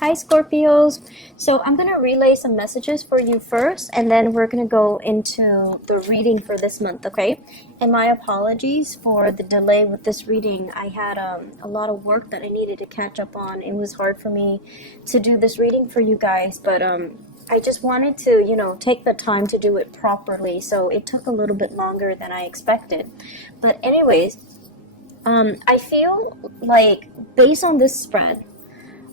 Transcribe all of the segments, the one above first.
Hi Scorpios. So I'm going to relay some messages for you first, and then we're going to go into the reading for this month, okay? And my apologies for the delay with this reading. I had a lot of work that I needed to catch up on. It was hard for me to do this reading for you guys, but I just wanted to, take the time to do it properly. So it took a little bit longer than I expected. But anyways, I feel like based on this spread,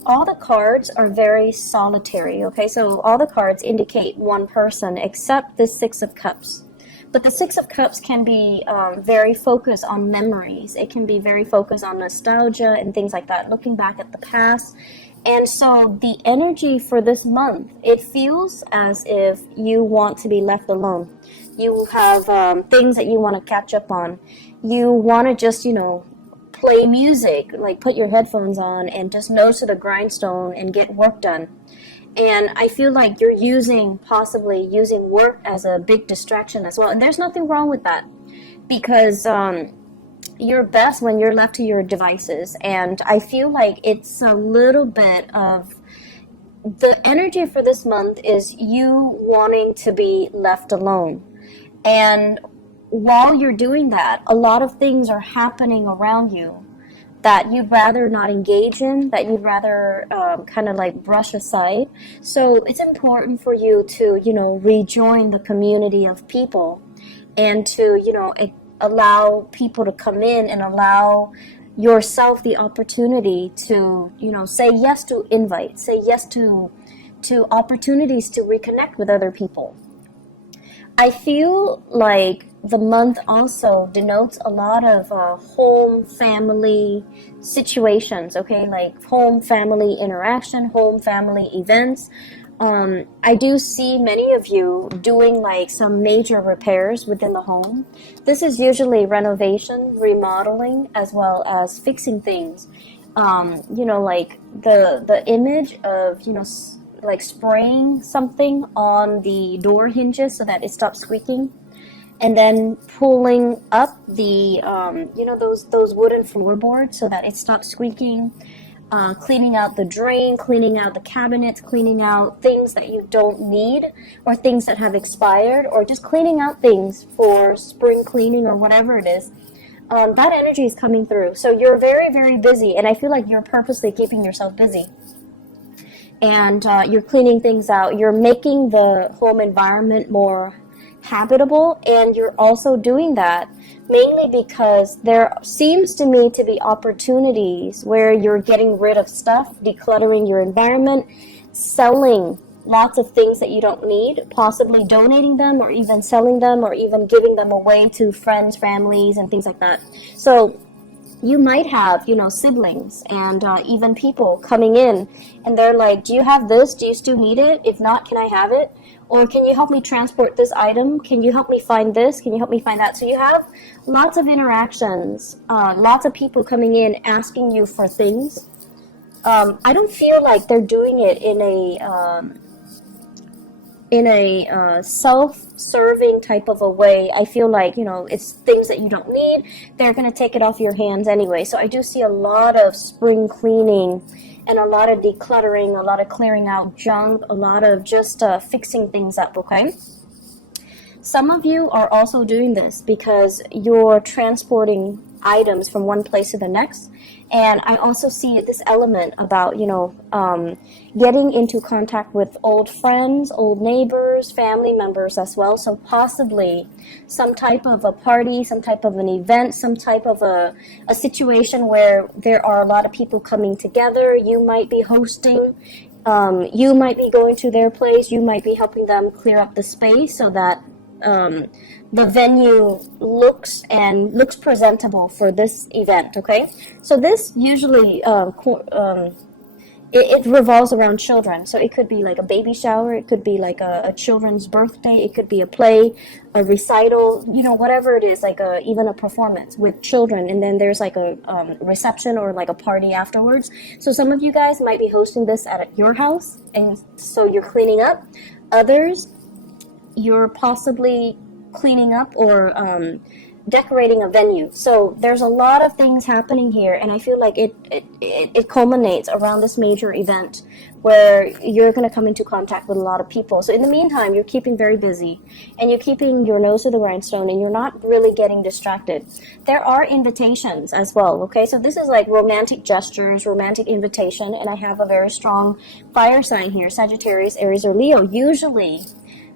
all the cards are very solitary, okay? So all the cards indicate one person except the Six of Cups. But the Six of Cups can be very focused on memories. It can be very focused on nostalgia and things like that, looking back at the past. And so the energy for this month, it feels as if you want to be left alone. You have things that you want to catch up on. You want to just, play music, like put your headphones on and just nose to the grindstone and get work done. And I feel like you're possibly using work as a big distraction as well. And there's nothing wrong with that, because you're best when you're left to your devices. And I feel like it's a little bit of the energy for this month is you wanting to be left alone. And while you're doing that, a lot of things are happening around you that you'd rather not engage in, that you'd rather kind of like brush aside. So it's important for you to, rejoin the community of people and to, allow people to come in and allow yourself the opportunity to, say yes to invites, say yes to opportunities to reconnect with other people. I feel like the month also denotes a lot of home family situations, okay, like home family interaction, home family events. I do see many of you doing like some major repairs within the home. This is usually renovation, remodeling, as well as fixing things. Like the image of, like spraying something on the door hinges so that it stops squeaking, and then pulling up the those wooden floorboards so that it stops squeaking, cleaning out the drain, cleaning out the cabinets, cleaning out things that you don't need or things that have expired, or just cleaning out things for spring cleaning or whatever it is. That energy is coming through. So you're very, very busy, and I feel like you're purposely keeping yourself busy. And you're cleaning things out. You're making the home environment more habitable, and you're also doing that mainly because there seems to me to be opportunities where you're getting rid of stuff, decluttering your environment, selling lots of things that you don't need, possibly donating them or even selling them or even giving them away to friends, families, and things like that. So you might have, siblings and even people coming in, and they're like, do you have this? Do you still need it? If not, can I have it? Or can you help me transport this item? Can you help me find this? Can you help me find that? So you have lots of interactions, lots of people coming in asking you for things. I don't feel like they're doing it in a self-serving type of a way. I feel like, it's things that you don't need. They're going to take it off your hands anyway. So I do see a lot of spring cleaning and a lot of decluttering, a lot of clearing out junk, a lot of just fixing things up, okay? Some of you are also doing this because you're transporting items from one place to the next. And I also see this element about, getting into contact with old friends, old neighbors, family members as well. So possibly some type of a party, some type of an event, some type of a situation where there are a lot of people coming together. You might be hosting, you might be going to their place, you might be helping them clear up the space so that the venue looks presentable for this event, okay? So this usually it revolves around children. So it could be like a baby shower, it could be like a children's birthday, it could be a play, a recital, whatever it is, like even a performance with children, and then there's like a reception or like a party afterwards. So some of you guys might be hosting this at your house, and so you're cleaning up. Others, you're possibly cleaning up or decorating a venue. So there's a lot of things happening here, and I feel like it culminates around this major event where you're going to come into contact with a lot of people. So in the meantime, you're keeping very busy, and you're keeping your nose to the grindstone, and you're not really getting distracted. There are invitations as well, okay? So this is like romantic gestures, romantic invitation, and I have a very strong fire sign here, Sagittarius, Aries, or Leo. Usually,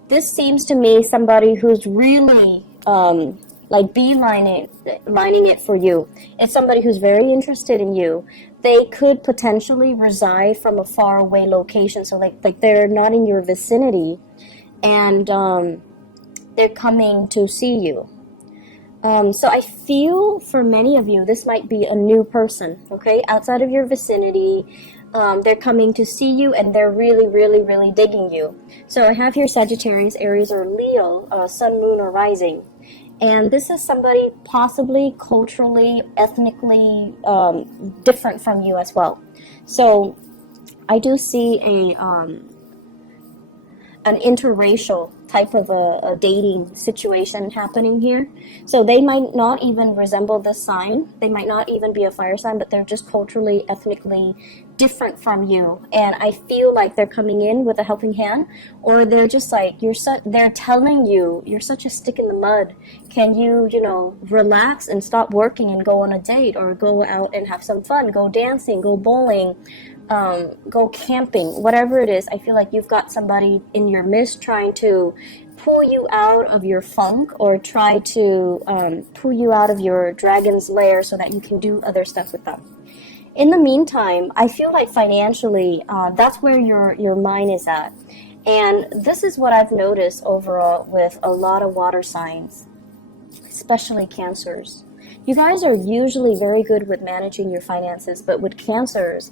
this seems to me somebody who's really like lining it for you. It's somebody who's very interested in you. They could potentially reside from a far away location, so like they're not in your vicinity, and they're coming to see you. So I feel for many of you, this might be a new person, okay, outside of your vicinity. They're coming to see you, and they're really, really, really digging you. So I have here Sagittarius, Aries, or Leo, Sun, Moon, or Rising. And this is somebody possibly culturally, ethnically different from you as well. So I do see an interracial type of a dating situation happening here. So they might not even resemble this sign. They might not even be a fire sign, but they're just culturally, ethnically different from you. And I feel like they're coming in with a helping hand, or they're just like, they're telling you, you're such a stick in the mud. Can you, relax and stop working and go on a date, or go out and have some fun, go dancing, go bowling, go camping, whatever it is. I feel like you've got somebody in your midst trying to pull you out of your funk, or try to pull you out of your dragon's lair so that you can do other stuff with them. In the meantime, I feel like financially, that's where your mind is at. And this is what I've noticed overall with a lot of water signs, especially Cancers. You guys are usually very good with managing your finances, but with Cancers,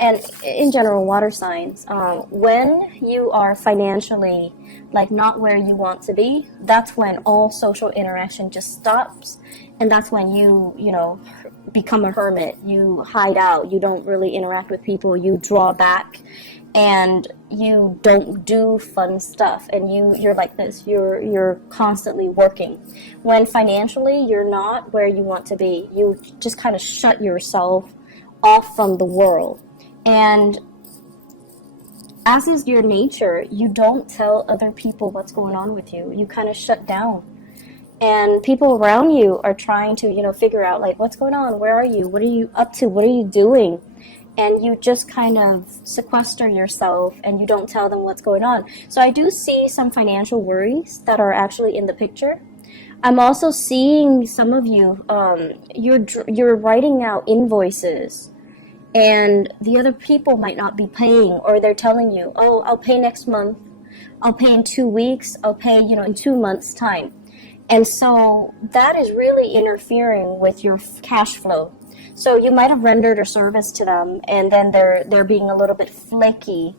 and in general water signs, when you are financially like not where you want to be, that's when all social interaction just stops, and that's when you become a hermit. You hide out, you don't really interact with people, you draw back, and you don't do fun stuff, and you're like this, you're constantly working. When financially you're not where you want to be, you just kind of shut yourself off from the world. And as is your nature, you don't tell other people what's going on with you. You kind of shut down. And people around you are trying to, figure out, like, what's going on? Where are you? What are you up to? What are you doing? And you just kind of sequester yourself, and you don't tell them what's going on. So I do see some financial worries that are actually in the picture. I'm also seeing some of you, you're writing out invoices, and the other people might not be paying, or they're telling you, oh, I'll pay next month, I'll pay in 2 weeks, I'll pay, in 2 months' time. And so that is really interfering with your cash flow. So you might have rendered a service to them, and then they're being a little bit flaky.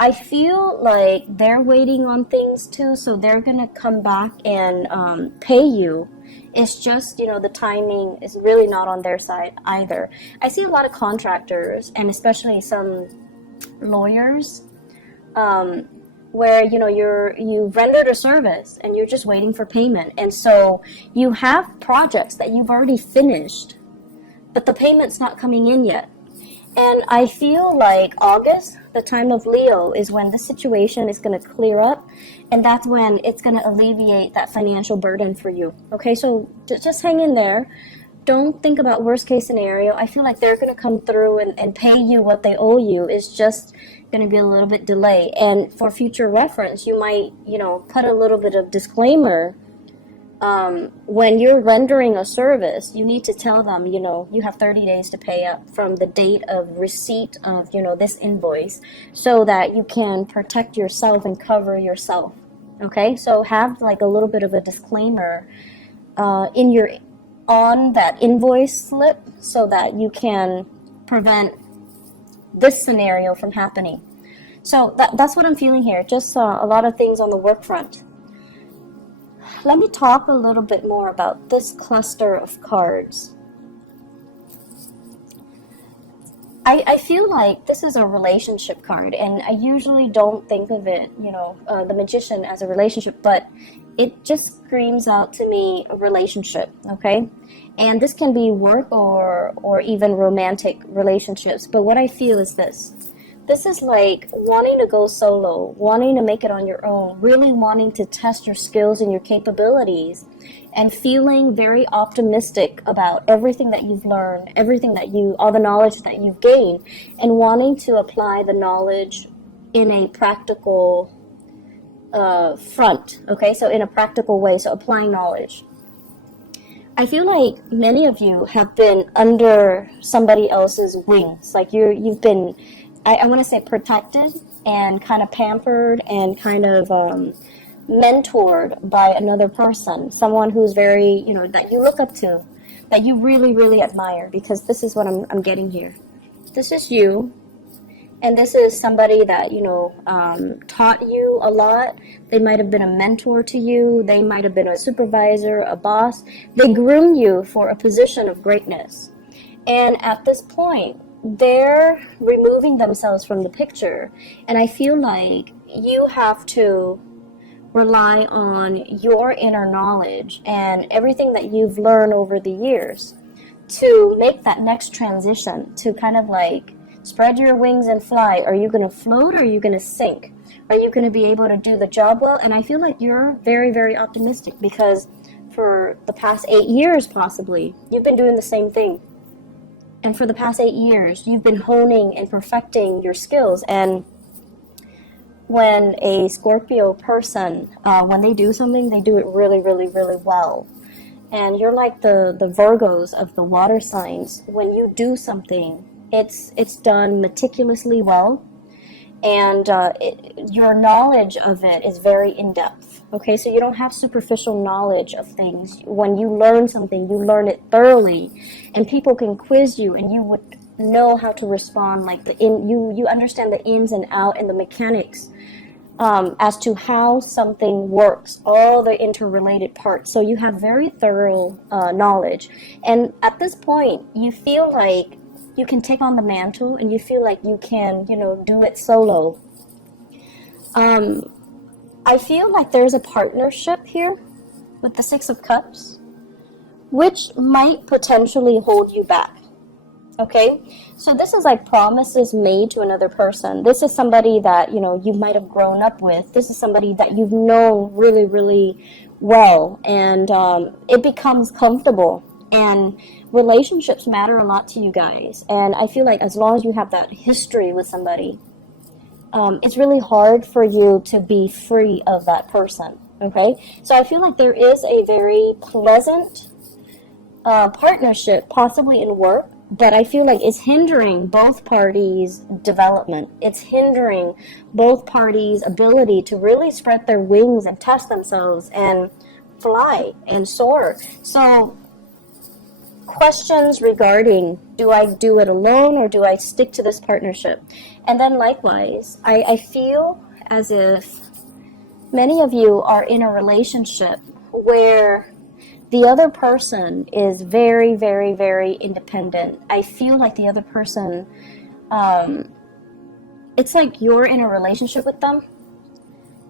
I feel like they're waiting on things too, so they're going to come back and pay you. It's just, the timing is really not on their side either. I see a lot of contractors, and especially some lawyers, where, you rendered a service and you're just waiting for payment. And so you have projects that you've already finished, but the payment's not coming in yet. And I feel like August, the time of Leo, is when the situation is going to clear up, and that's when it's going to alleviate that financial burden for you. Okay, so just hang in there. Don't think about worst case scenario. I feel like they're going to come through and pay you what they owe you. It's just going to be a little bit delayed. And for future reference, you might, put a little bit of disclaimer. When you're rendering a service, you need to tell them, you have 30 days to pay up from the date of receipt of, this invoice, so that you can protect yourself and cover yourself. Okay, so have like a little bit of a disclaimer on that invoice slip, so that you can prevent this scenario from happening. So that's what I'm feeling here. Just a lot of things on the work front. Let me talk a little bit more about this cluster of cards. I feel like this is a relationship card, and I usually don't think of it, the Magician, as a relationship, but it just screams out to me a relationship, okay? And this can be work or even romantic relationships. But what I feel is this. This is like wanting to go solo, wanting to make it on your own, really wanting to test your skills and your capabilities, and feeling very optimistic about everything that you've learned, all the knowledge that you've gained, and wanting to apply the knowledge in a practical front, okay? So in a practical way, so applying knowledge. I feel like many of you have been under somebody else's wings. Like you've been, I want to say, protected and kind of pampered and kind of mentored by another person, someone who's very, that you look up to, that you really, really admire, because this is what I'm getting here. This is you. And this is somebody that, taught you a lot. They might have been a mentor to you. They might have been a supervisor, a boss. They groomed you for a position of greatness. And at this point, they're removing themselves from the picture. And I feel like you have to rely on your inner knowledge and everything that you've learned over the years to make that next transition, to kind of like spread your wings and fly. Are you going to float or are you going to sink? Are you going to be able to do the job well? And I feel like you're very, very optimistic, because for the past 8 years, possibly, you've been doing the same thing. And for the past 8 years, you've been honing and perfecting your skills. And when a Scorpio person, when they do something, they do it really, really, really well. And you're like the Virgos of the water signs. When you do something, it's done meticulously well, and your knowledge of it is very in-depth, okay? So you don't have superficial knowledge of things. When you learn something, you learn it thoroughly, and people can quiz you, and you would know how to respond, like you understand the ins and out and the mechanics as to how something works, all the interrelated parts. So you have very thorough knowledge, and at this point, you feel like you can take on the mantle, and you feel like you can, do it solo. I feel like there's a partnership here with the Six of Cups, which might potentially hold you back. Okay? So this is like promises made to another person. This is somebody that, you might have grown up with. This is somebody that you've known really, really well, and it becomes comfortable. And relationships matter a lot to you guys. And I feel like as long as you have that history with somebody, it's really hard for you to be free of that person. Okay? So I feel like there is a very pleasant partnership, possibly in work, but I feel like it's hindering both parties' development. It's hindering both parties' ability to really spread their wings and test themselves and fly and soar. So questions regarding, do I do it alone or do I stick to this partnership? And then likewise, I feel as if many of you are in a relationship where the other person is very, very, very independent. I feel like the other person, it's like you're in a relationship with them,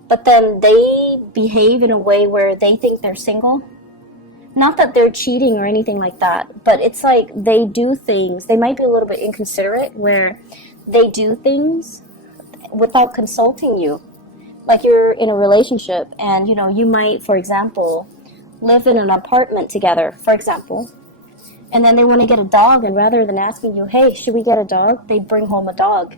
but then they behave in a way where they think they're single. Not that they're cheating or anything like that, but it's like they do things, they might be a little bit inconsiderate, where they do things without consulting you. Like you're in a relationship and, you might, for example, live in an apartment together, for example, and then they want to get a dog, and rather than asking you, hey, should we get a dog, they bring home a dog.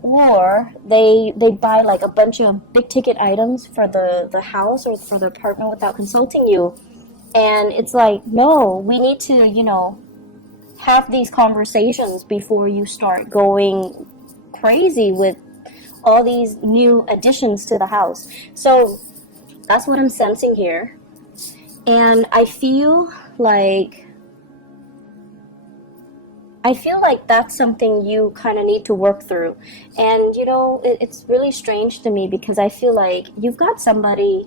Or they buy like a bunch of big ticket items for the house or for the apartment without consulting you. And it's like, no, we need to, have these conversations before you start going crazy with all these new additions to the house. So that's what I'm sensing here. And I feel like that's something you kind of need to work through. And, it's really strange to me, because I feel like you've got somebody,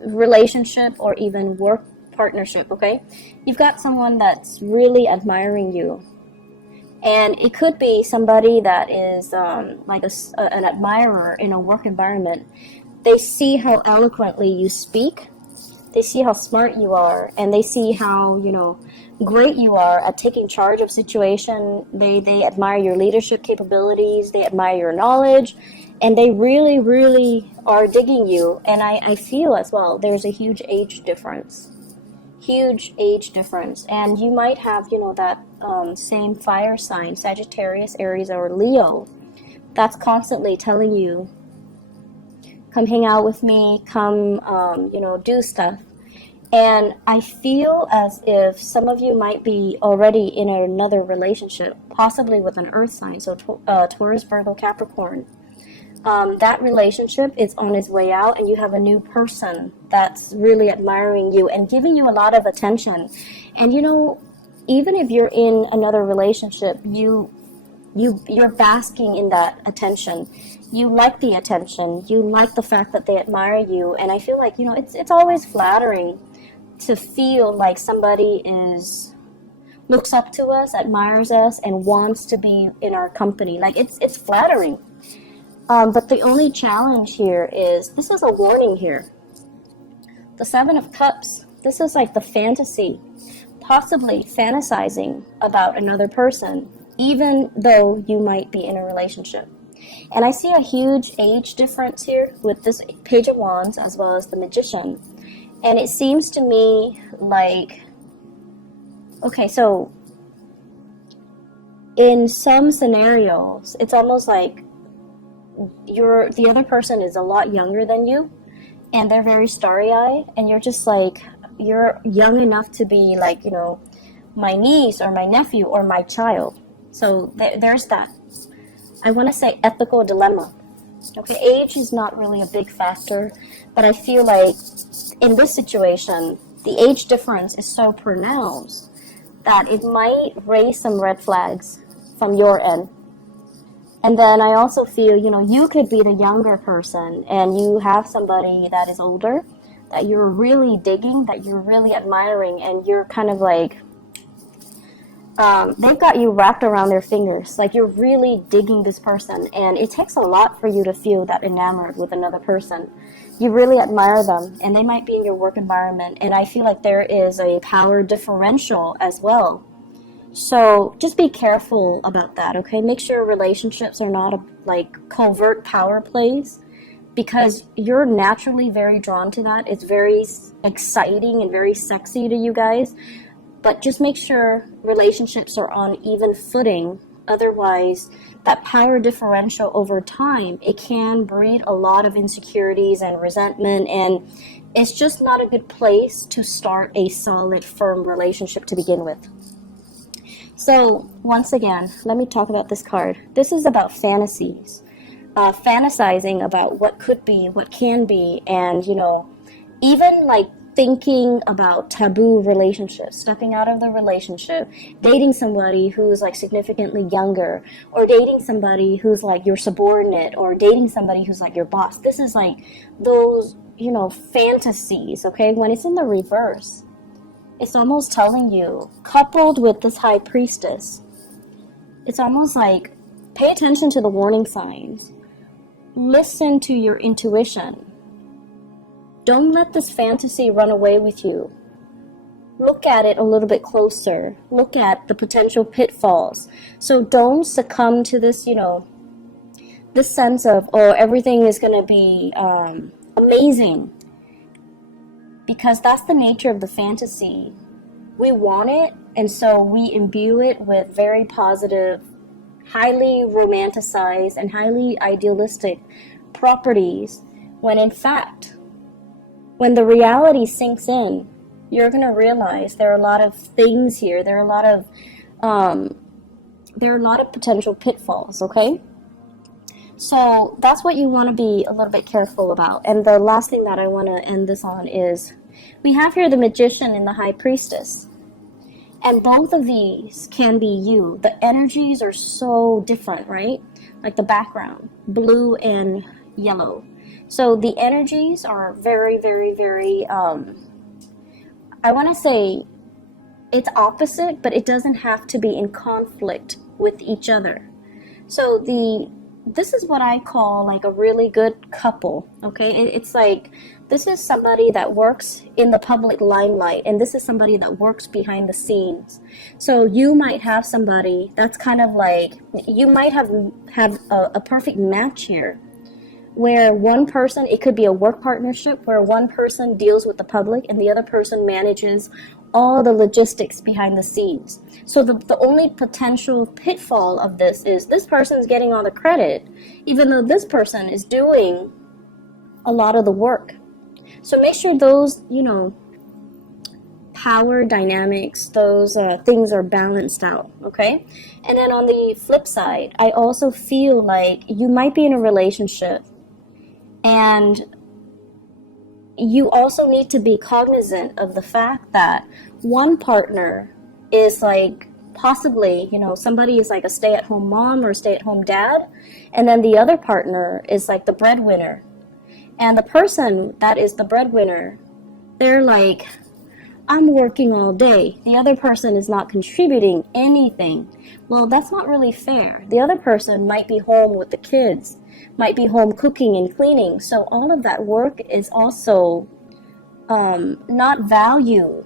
relationship or even work partnership, okay? You've got someone that's really admiring you. And it could be somebody that is like an admirer in a work environment. They see how eloquently you speak. They see how smart you are, and they see how, great you are at taking charge of situation. They admire your leadership capabilities. They admire your knowledge, and they really, really are digging you. And I feel as well, there's a huge age difference. Huge age difference. And you might have, that same fire sign, Sagittarius, Aries, or Leo, that's constantly telling you, come hang out with me, come, do stuff. And I feel as if some of you might be already in another relationship, possibly with an earth sign, so Taurus, Virgo, Capricorn. That relationship is on its way out, and you have a new person that's really admiring you and giving you a lot of attention. And even if you're in another relationship, you're basking in that attention. You like the attention. You like the fact that they admire you. And I feel like, it's always flattering to feel like somebody looks up to us, admires us, and wants to be in our company. Like, it's flattering. But the only challenge here is, this is a warning here. The Seven of Cups, this is like the fantasy, possibly fantasizing about another person, even though you might be in a relationship. And I see a huge age difference here with this Page of Wands as well as the Magician. And it seems to me like, okay, so in some scenarios, it's almost like the other person is a lot younger than you, and they're very starry-eyed, and you're just like, you're young enough to be like, my niece or my nephew or my child. So there's that. I want to say ethical dilemma. Okay, age is not really a big factor, but I feel like in this situation, the age difference is so pronounced that it might raise some red flags from your end. And then I also feel, you could be the younger person and you have somebody that is older that you're really digging, that you're really admiring, and you're kind of like, they've got you wrapped around their fingers. Like, you're really digging this person, and it takes a lot for you to feel that enamored with another person. You really admire them, and they might be in your work environment, and I feel like there is a power differential as well. So just be careful about that, okay? Make sure relationships are not covert power plays, because you're naturally very drawn to that. It's very exciting and very sexy to you guys. But just make sure relationships are on even footing. Otherwise, that power differential over time, it can breed a lot of insecurities and resentment, and it's just not a good place to start a solid, firm relationship to begin with. So, once again, let me talk about this card. This is about fantasies. Fantasizing about what could be, what can be, and, even thinking about taboo relationships, stepping out of the relationship, dating somebody who's significantly younger, or dating somebody who's your subordinate, or dating somebody who's your boss. This is those, fantasies, okay? When it's in the reverse, it's almost telling you, coupled with this High Priestess, it's almost like, pay attention to the warning signs. Listen to your intuition. Don't let this fantasy run away with you. Look at it a little bit closer. Look at the potential pitfalls. So don't succumb to this, this sense of, oh, everything is going to be amazing. Because that's the nature of the fantasy. We want it, and so we imbue it with very positive, highly romanticized, and highly idealistic properties, when in fact, when the reality sinks in, you're going to realize there are a lot of things here. There are a lot of potential pitfalls, okay? So that's what you want to be a little bit careful about. And the last thing that I want to end this on is, we have here the Magician and the High Priestess. And both of these can be you. The energies are so different, right? Like the background, blue and yellow. So the energies are very, very, very, I want to say it's opposite, but it doesn't have to be in conflict with each other. So the this is what I call like a really good couple, okay? It's like, this is somebody that works in the public limelight, and this is somebody that works behind the scenes. So you might have somebody that's kind of like, you might have a perfect match here, where one person, it could be a work partnership where one person deals with the public and the other person manages all the logistics behind the scenes. So the only potential pitfall of this person is getting all the credit, even though this person is doing a lot of the work. So make sure those, power dynamics, those things are balanced out, okay? And then on the flip side, I also feel like you might be in a relationship, and you also need to be cognizant of the fact that one partner is like possibly, somebody is like a stay-at-home mom or stay-at-home dad, and then the other partner is like the breadwinner. And the person that is the breadwinner, they're like, I'm working all day. The other person is not contributing anything. Well, that's not really fair. The other person might be home with the kids, might be home cooking and cleaning. So all of that work is also not valued.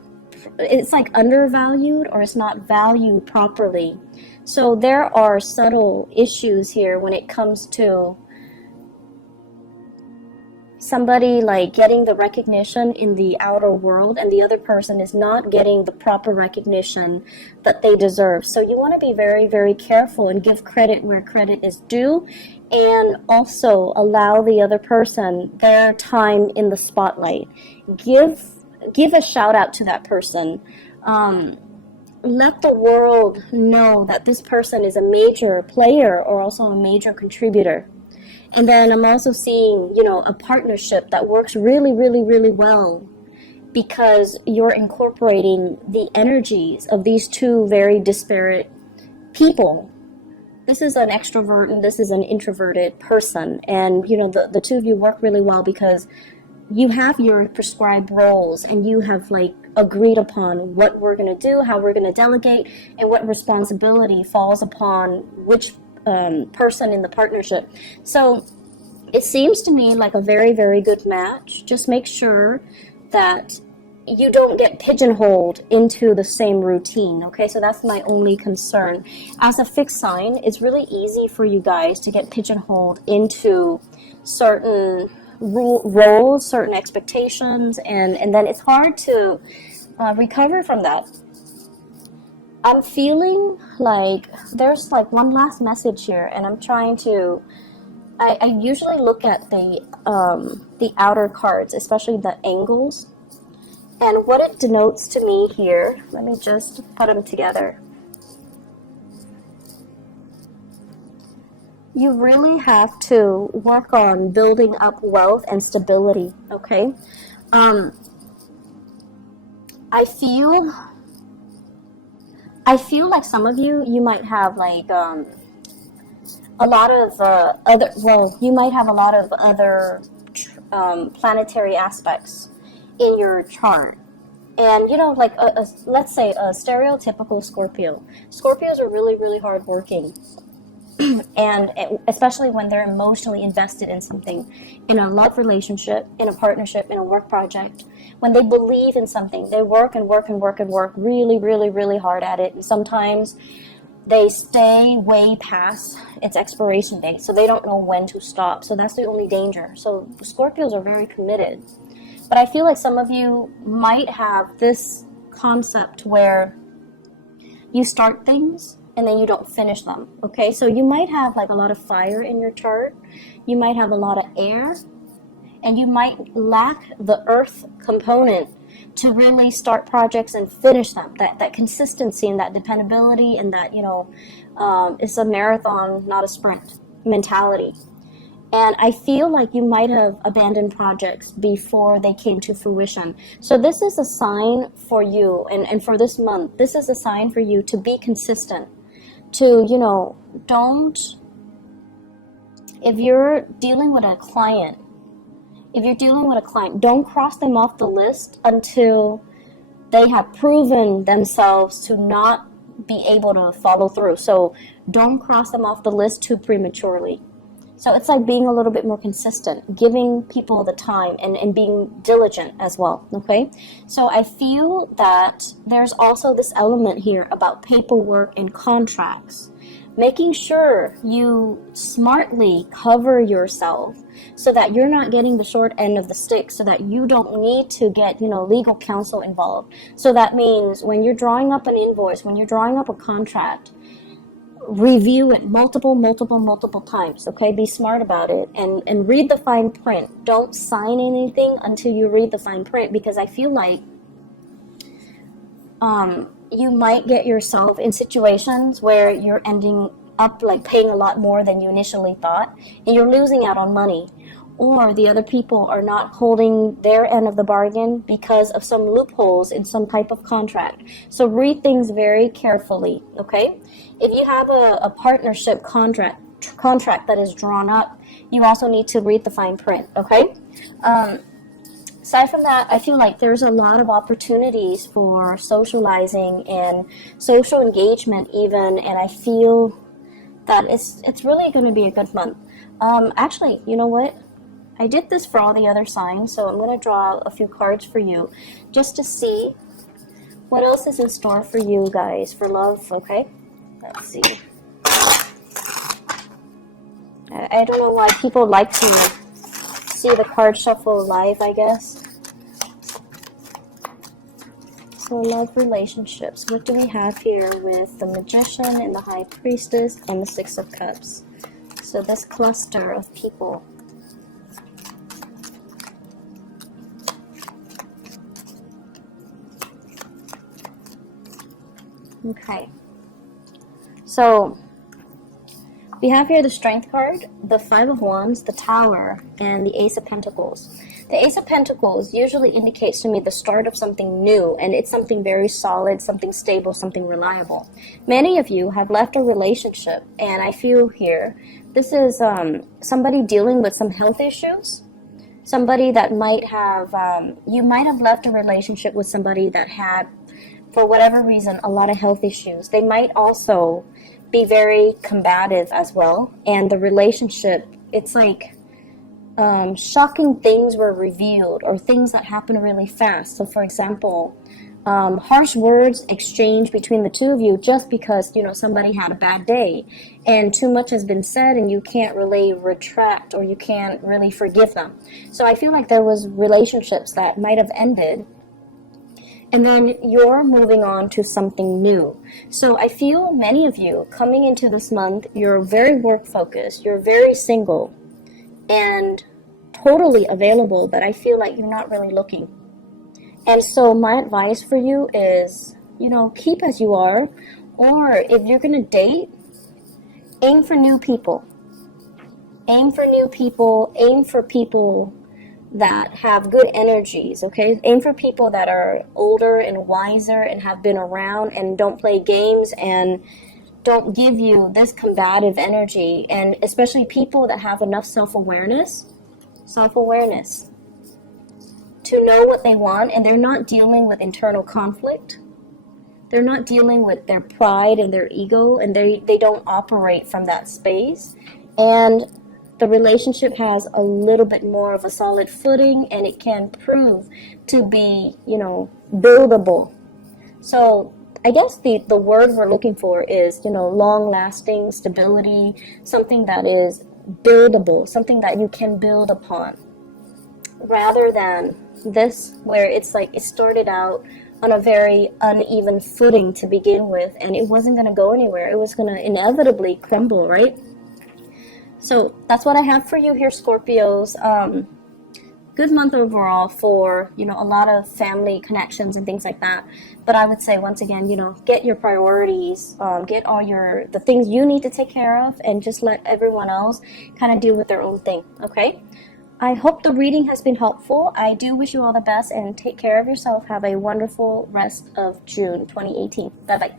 It's like undervalued, or it's not valued properly. So there are subtle issues here when it comes to somebody like getting the recognition in the outer world, and the other person is not getting the proper recognition that they deserve. So you want to be very, very careful and give credit where credit is due, and also allow the other person their time in the spotlight. Give a shout out to that person. Let the world know that this person is a major player or also a major contributor. And then I'm also seeing, a partnership that works really, really, really well, because you're incorporating the energies of these two very disparate people. This is an extrovert and this is an introverted person. And, the two of you work really well because you have your prescribed roles, and you have like agreed upon what we're going to do, how we're going to delegate, and what responsibility falls upon which person in the partnership. So it seems to me like a very, very good match. Just make sure that you don't get pigeonholed into the same routine, okay? So that's my only concern. As a fixed sign, it's really easy for you guys to get pigeonholed into certain roles, certain expectations, and then it's hard to recover from that. I'm feeling like there's like one last message here, and I'm trying to, I usually look at the outer cards, especially the angles, and what it denotes to me here, let me just put them together. You really have to work on building up wealth and stability, okay? I feel like some of you might have like a lot of you might have a lot of other planetary aspects in your chart. And, like, let's say a stereotypical Scorpio. Scorpios are really, really hardworking. And especially when they're emotionally invested in something, in a love relationship, in a partnership, in a work project. When they believe in something, they work and work and work and work really, really, really hard at it. And sometimes they stay way past its expiration date, so they don't know when to stop. So that's the only danger. So Scorpios are very committed. But I feel like some of you might have this concept where you start things and then you don't finish them, okay? So you might have like a lot of fire in your chart, you might have a lot of air, and you might lack the earth component to really start projects and finish them. That consistency and that dependability, and that, it's a marathon, not a sprint mentality. And I feel like you might have abandoned projects before they came to fruition. So this is a sign for you, and for this month, this is a sign for you to be consistent. To, if you're dealing with a client, don't cross them off the list until they have proven themselves to not be able to follow through. So don't cross them off the list too prematurely. So it's like being a little bit more consistent, giving people the time and being diligent as well, okay? So I feel that there's also this element here about paperwork and contracts. Making sure you smartly cover yourself so that you're not getting the short end of the stick, so that you don't need to get, legal counsel involved. So that means when you're drawing up an invoice, when you're drawing up a contract, review it multiple times, okay? Be smart about it and read the fine print. Don't sign anything until you read the fine print, because I feel like you might get yourself in situations where you're ending up like paying a lot more than you initially thought, and you're losing out on money, or the other people are not holding their end of the bargain because of some loopholes in some type of contract. So read things very carefully, okay? If you have a partnership contract that is drawn up, you also need to read the fine print, okay? Aside from that, I feel like there's a lot of opportunities for socializing and social engagement even, and I feel that it's really going to be a good month. Actually, you know what? I did this for all the other signs, so I'm going to draw a few cards for you just to see what else is in store for you guys for love, okay? Let's see. I don't know why people like to see the card shuffle live, I guess. So love, relationships. What do we have here with the Magician and the High Priestess and the Six of Cups? So this cluster of people. Okay. So we have here the Strength card, the Five of Wands, the Tower, and the Ace of Pentacles. The Ace of Pentacles usually indicates to me the start of something new, and it's something very solid, something stable, something reliable. Many of you have left a relationship, and I feel here this is somebody dealing with some health issues. Somebody that might have, you might have left a relationship with somebody that had, for whatever reason, a lot of health issues. They might also be very combative as well, and the relationship, it's like shocking things were revealed, or things that happen really fast. So for example, harsh words exchanged between the two of you just because somebody had a bad day and too much has been said, and you can't really retract, or you can't really forgive them. So I feel like there was relationships that might have ended, and then you're moving on to something new. So I feel many of you coming into this month, you're very work focused, you're very single and totally available, but I feel like you're not really looking. And so my advice for you is, keep as you are, or if you're going to date, aim for new people. Aim for new people, aim for people that have good energies, okay? Aim for people that are older and wiser and have been around and don't play games and don't give you this combative energy, and especially people that have enough self-awareness to know what they want, and they're not dealing with internal conflict. They're not dealing with their pride and their ego, and they don't operate from that space. And the relationship has a little bit more of a solid footing, and it can prove to be, buildable. So I guess the word we're looking for is, long-lasting stability, something that is buildable, something that you can build upon, rather than this where it's like it started out on a very uneven footing to begin with, and it wasn't going to go anywhere. It was going to inevitably crumble, right? So that's what I have for you here, Scorpios. Good month overall for, a lot of family connections and things like that. But I would say, once again, get your priorities, get all the things you need to take care of, and just let everyone else kind of deal with their own thing, okay? I hope the reading has been helpful. I do wish you all the best, and take care of yourself. Have a wonderful rest of June 2018. Bye-bye.